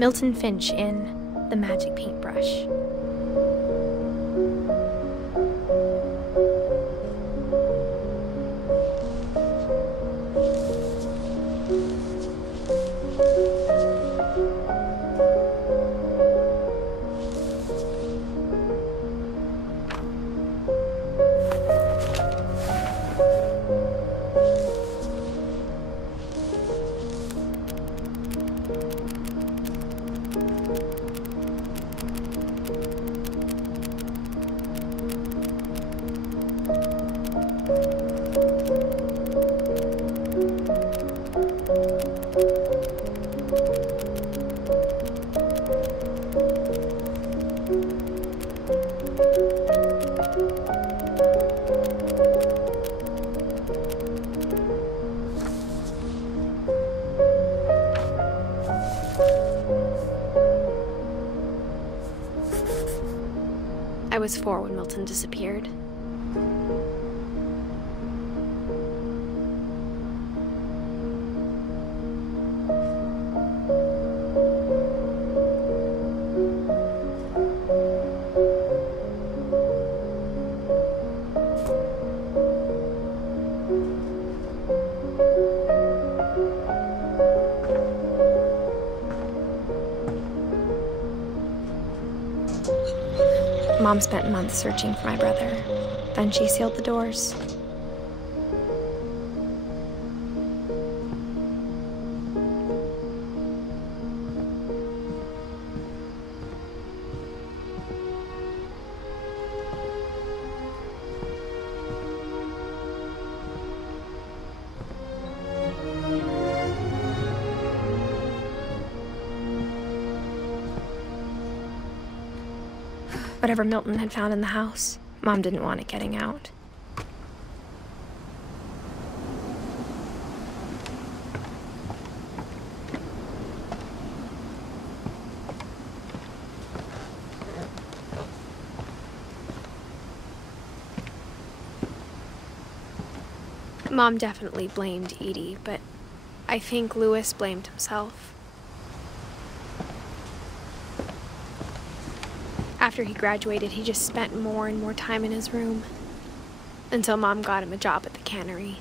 Milton Finch in The Magic Paintbrush. I was 4 when Milton disappeared. Mom spent months searching for my brother. Then she sealed the doors. Whatever Milton had found in the house, Mom didn't want it getting out. Mom definitely blamed Edie, but I think Louis blamed himself. After he graduated, he just spent more and more time in his room, until Mom got him a job at the cannery.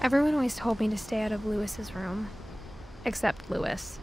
Everyone always told me to stay out of Louis's room, except Louis.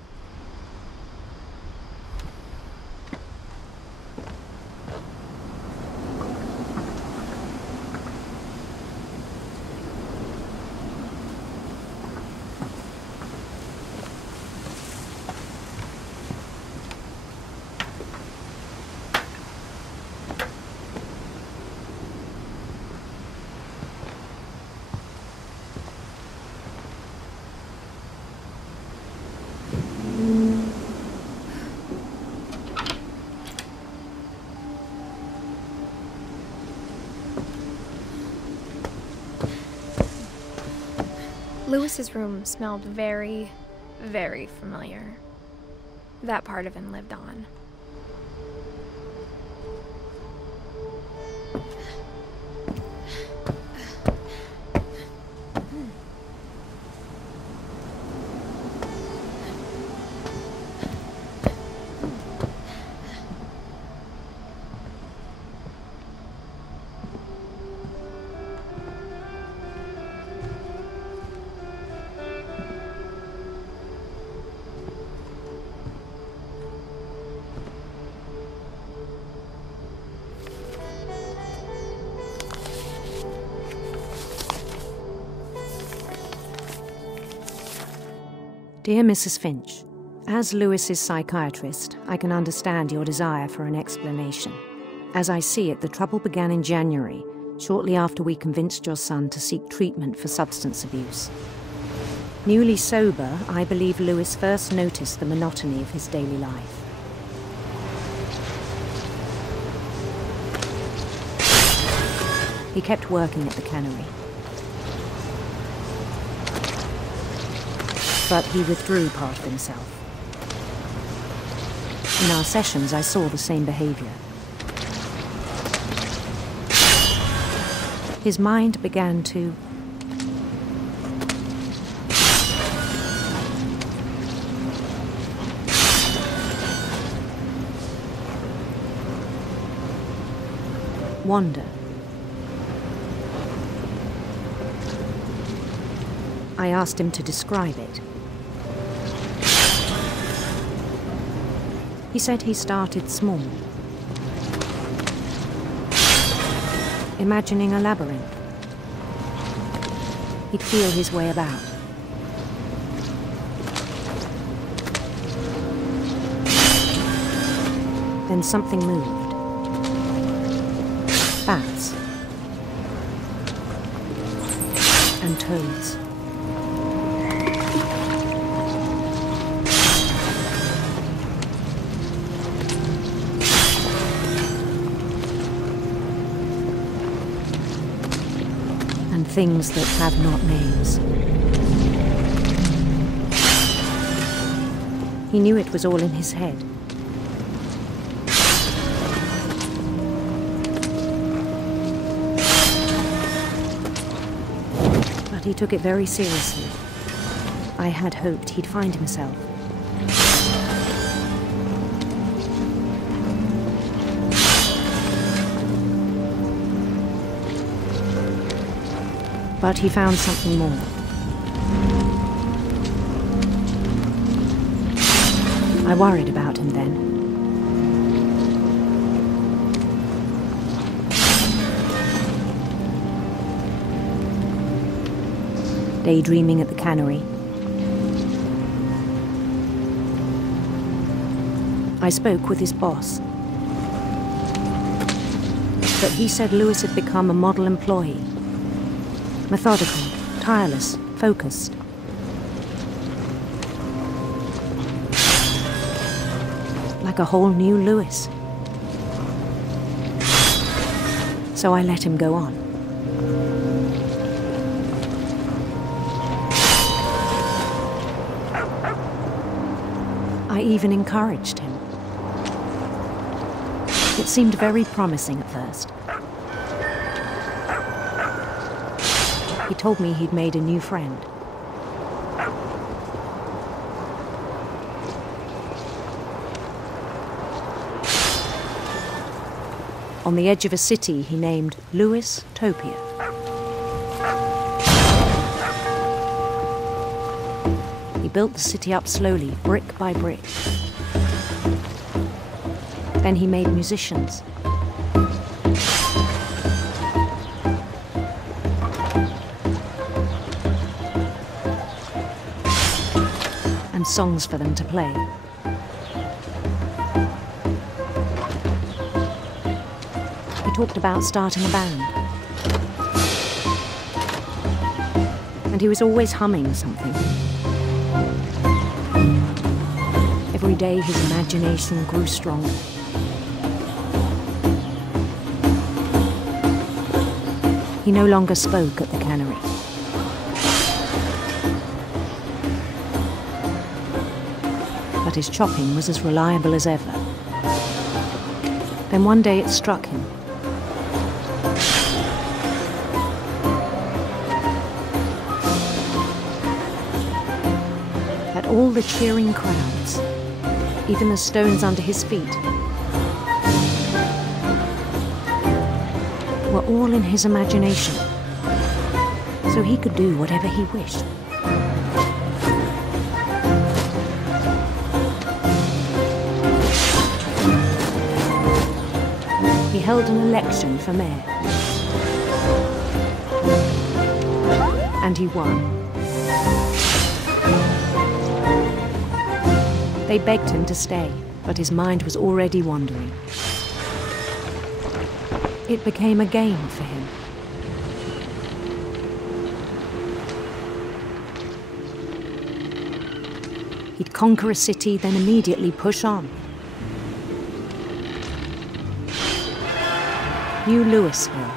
Louis's room smelled very, very familiar. That part of him lived on. Dear Mrs. Finch, as Louis's psychiatrist, I can understand your desire for an explanation. As I see it, the trouble began in January, shortly after we convinced your son to seek treatment for substance abuse. Newly sober, I believe Louis first noticed the monotony of his daily life. He kept working at the cannery. But he withdrew part of himself. In our sessions, I saw the same behavior. His mind began to wander. I asked him to describe it. He said he started small, imagining a labyrinth. He'd feel his way about. Then something moved. Bats and toads. And things that have not names. He knew it was all in his head. He took it very seriously. I had hoped he'd find himself. But he found something more. I worried about him then. Daydreaming at the cannery. I spoke with his boss. But he said Lewis had become a model employee. Methodical, tireless, focused. Like a whole new Lewis. So I let him go on. I even encouraged him. It seemed very promising at first. He told me he'd made a new friend. On the edge of a city he named Lewis Topia. He built the city up slowly, brick by brick. Then he made musicians. And songs for them to play. He talked about starting a band. And he was always humming something. Every day his imagination grew stronger. He no longer spoke at the cannery. But his chopping was as reliable as ever. Then one day it struck him. That all the cheering crowds, even the stones under his feet, were all in his imagination, so he could do whatever he wished. He held an election for mayor, and he won. They begged him to stay, but his mind was already wandering. It became a game for him. He'd conquer a city, then immediately push on. New Louisville.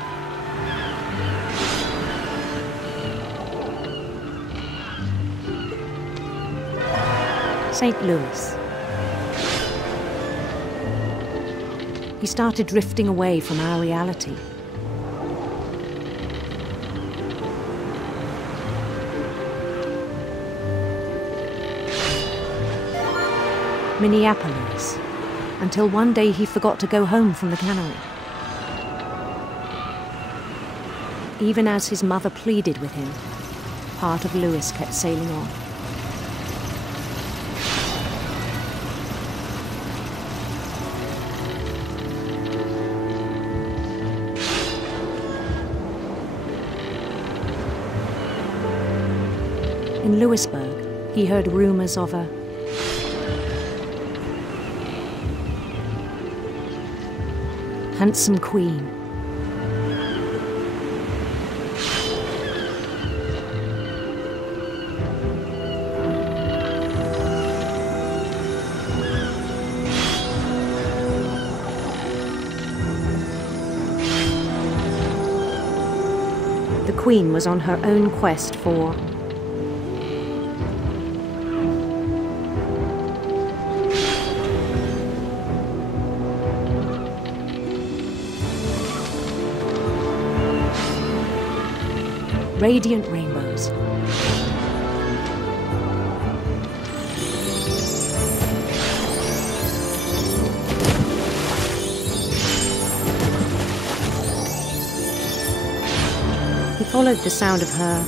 St. Louis. He started drifting away from our reality. Minneapolis, until one day he forgot to go home from the cannery. Even as his mother pleaded with him, part of Louis kept sailing on. In Louisburg, he heard rumors of a handsome queen. The queen was on her own quest for radiant rainbows. He followed the sound of her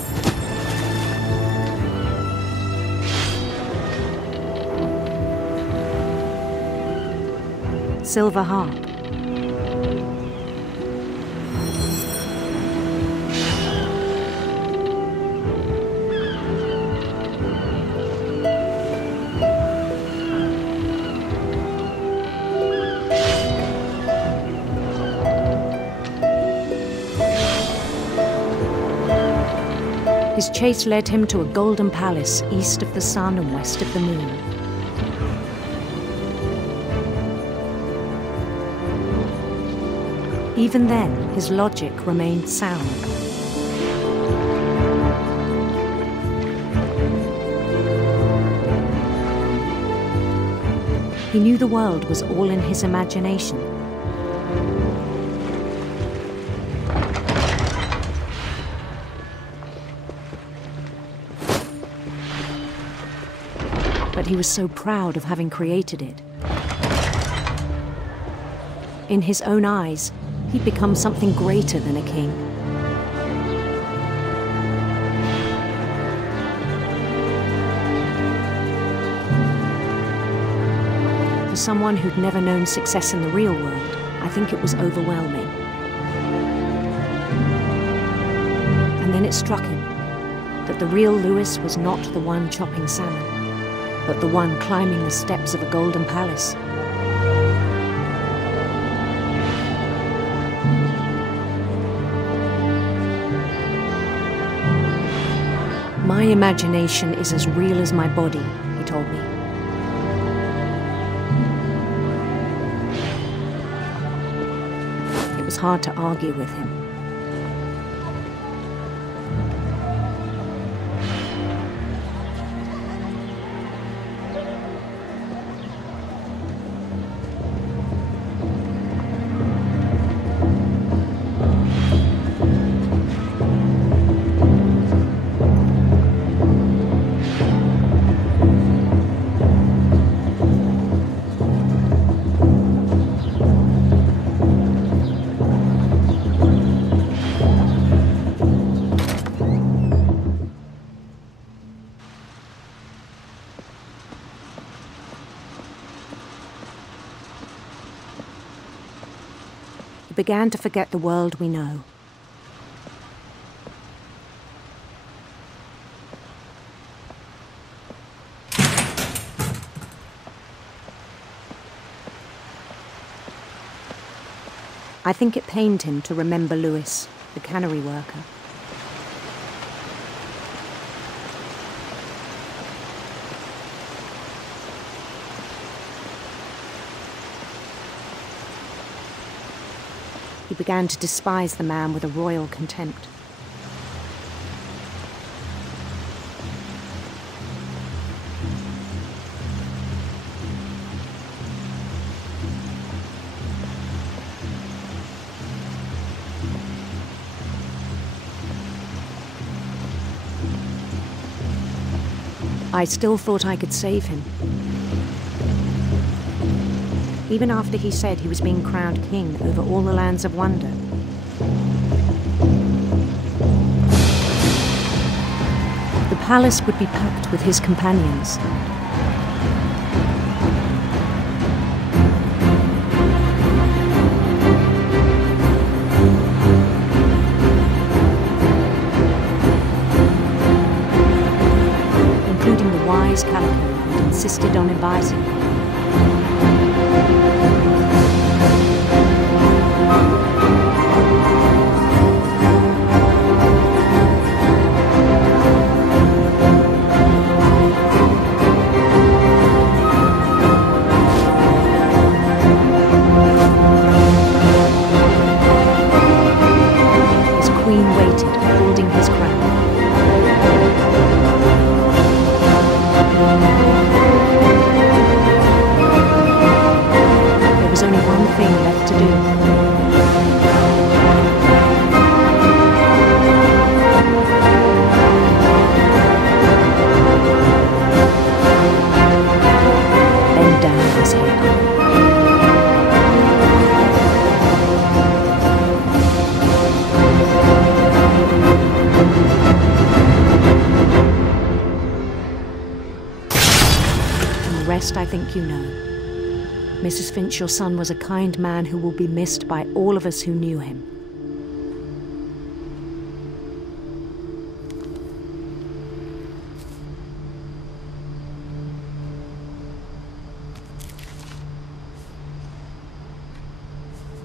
silver harp. His chase led him to a golden palace east of the sun and west of the moon. Even then, his logic remained sound. He knew the world was all in his imagination. But he was so proud of having created it. In his own eyes, he'd become something greater than a king. For someone who'd never known success in the real world, I think it was overwhelming. And then it struck him that the real Louis was not the one chopping salmon, but the one climbing the steps of a golden palace. My imagination is as real as my body, he told me. It was hard to argue with him. We began to forget the world we know. I think it pained him to remember Louis, the cannery worker. He began to despise the man with a royal contempt. I still thought I could save him. even after he said he was being crowned king over all the lands of wonder. The palace would be packed with his companions. Including the wise Calico who insisted on advising them. I think you know. Mrs. Finch, your son was a kind man who will be missed by all of us who knew him.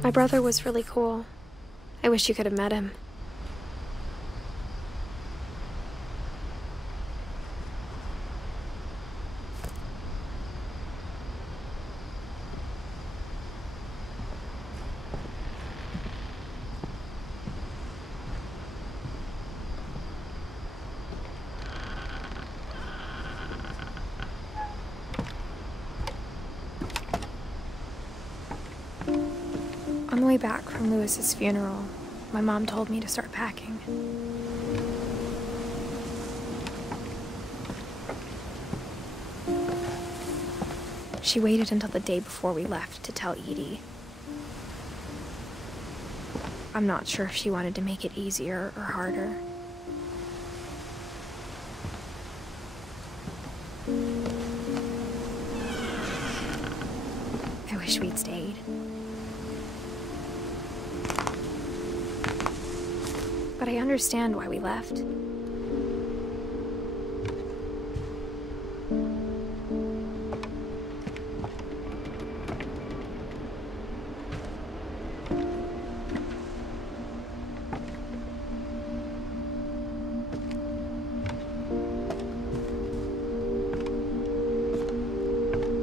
My brother was really cool. I wish you could have met him. On the way back from Lewis's funeral, my mom told me to start packing. She waited until the day before we left to tell Edie. I'm not sure if she wanted to make it easier or harder. I wish we'd stayed. But I understand why we left.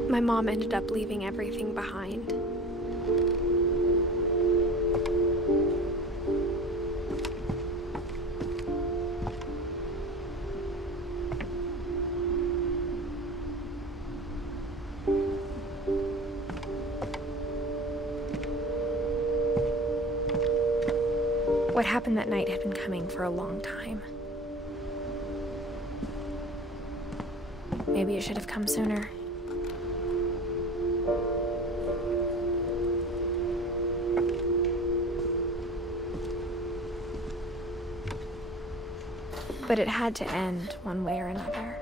My mom ended up leaving everything behind. What happened that night had been coming for a long time. Maybe it should have come sooner. But it had to end one way or another.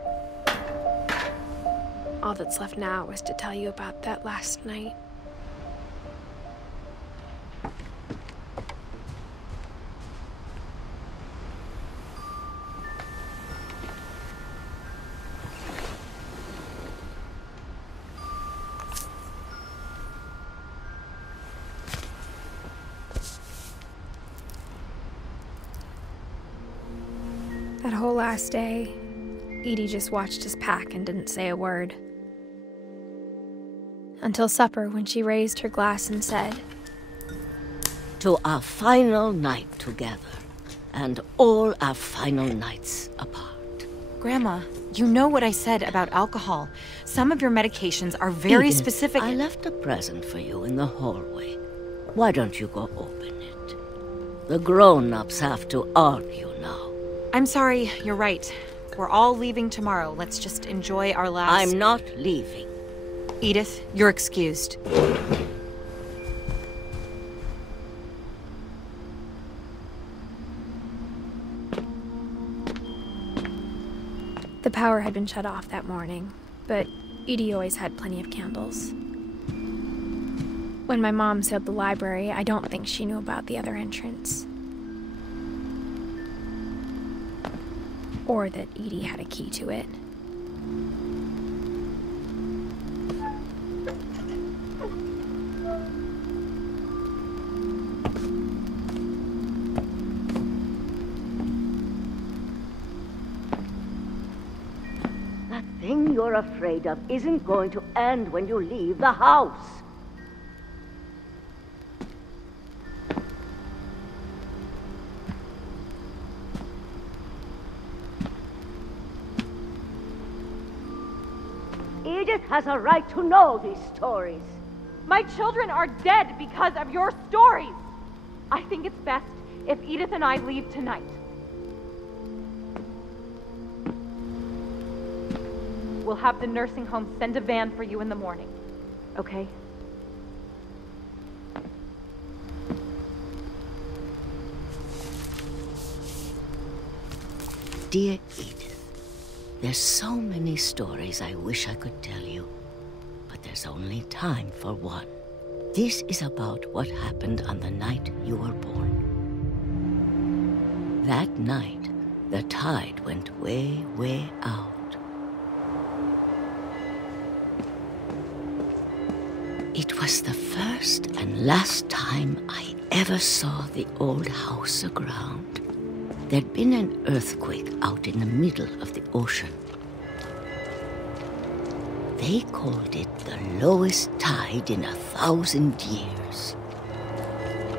All that's left now is to tell you about that last night. That whole last day, Edie just watched us pack and didn't say a word. Until supper, when she raised her glass and said, "To our final night together, and all our final nights apart." Grandma, you know what I said about alcohol. Some of your medications are very Edith, specific. I left a present for you in the hallway. Why don't you go open it? The grown-ups have to argue now. I'm sorry, you're right. We're all leaving tomorrow. Let's just enjoy our last... I'm not leaving. Edith, you're excused. The power had been shut off that morning, but Edie always had plenty of candles. When my mom sealed the library, I don't think she knew about the other entrance. Or that Edie had a key to it. That thing you're afraid of isn't going to end when you leave the house. Edith has a right to know these stories. My children are dead because of your stories. I think it's best if Edith and I leave tonight. We'll have the nursing home send a van for you in the morning, okay? Dear Edith, there's so many stories I wish I could tell you, but there's only time for one. This is about what happened on the night you were born. That night, the tide went way, way out. It was the first and last time I ever saw the old house aground. There'd been an earthquake out in the middle of the ocean. They called it the lowest tide in 1,000 years.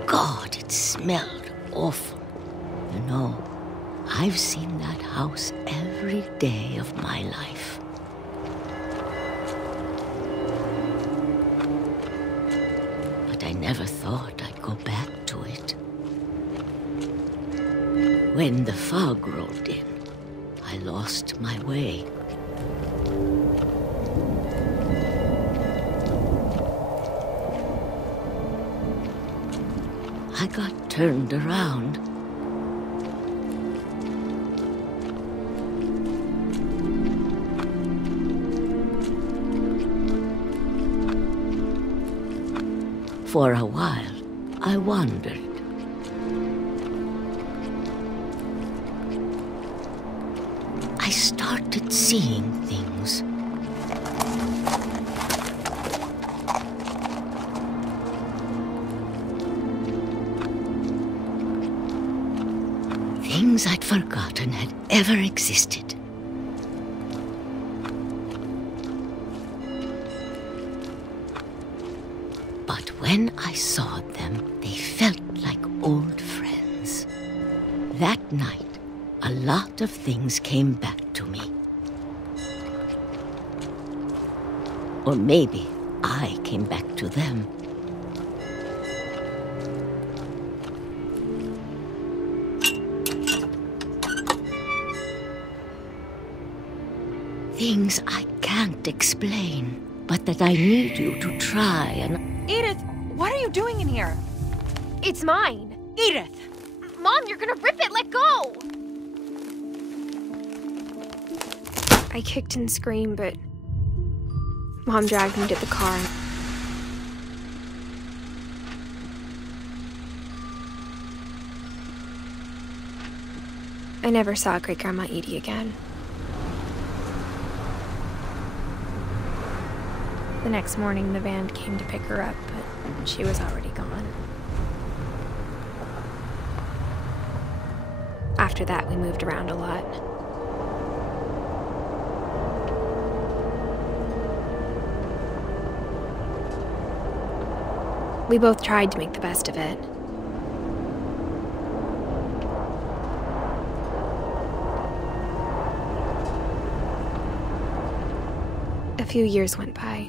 God, it smelled awful. You know, I've seen that house every day of my life. But I never thought I'd go back to it. When the fog rolled in, I lost my way. I got turned around. For a while, I wandered. I started seeing things. Things I'd forgotten had ever existed. But when I saw them, they felt like old friends. That night, a lot of things came back to me. Or maybe I came back to them. Things I can't explain, but that I need you to try and... Edith, what are you doing in here? It's mine. Edith! Mom, you're gonna rip it! Let go! I kicked and screamed, but Mom dragged me to the car. I never saw Great-Grandma Edie again. The next morning, the van came to pick her up, but she was already gone. After that, we moved around a lot. We both tried to make the best of it. A few years went by.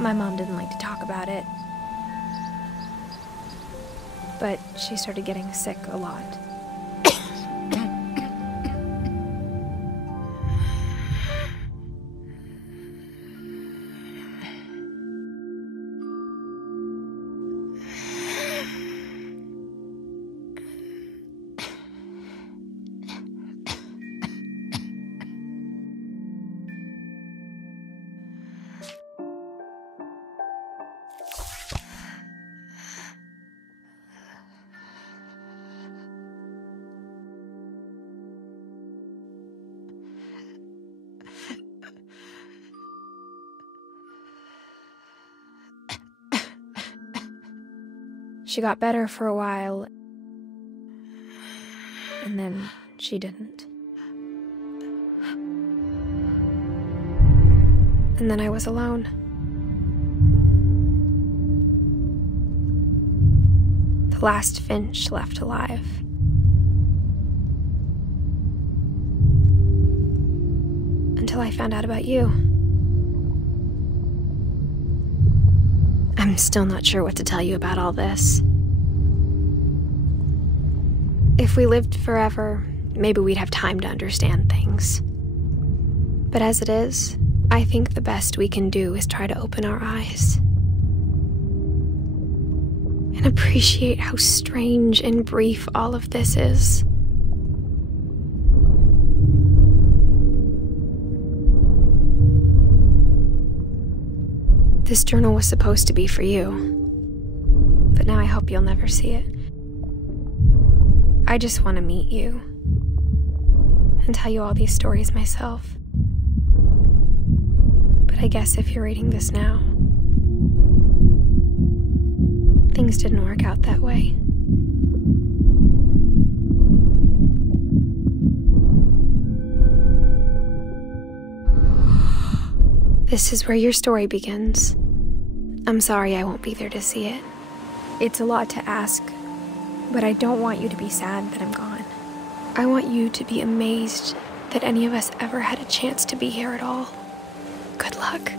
My mom didn't like to talk about it. but she started getting sick a lot. She got better for a while, and then she didn't. And then I was alone. The last Finch left alive. Until I found out about you. I'm still not sure what to tell you about all this. If we lived forever, maybe we'd have time to understand things. But as it is, I think the best we can do is try to open our eyes. And appreciate how strange and brief all of this is. This journal was supposed to be for you, but now I hope you'll never see it. I just want to meet you and tell you all these stories myself. But I guess if you're reading this now, things didn't work out that way. This is where your story begins. I'm sorry I won't be there to see it. It's a lot to ask, but I don't want you to be sad that I'm gone. I want you to be amazed that any of us ever had a chance to be here at all. Good luck.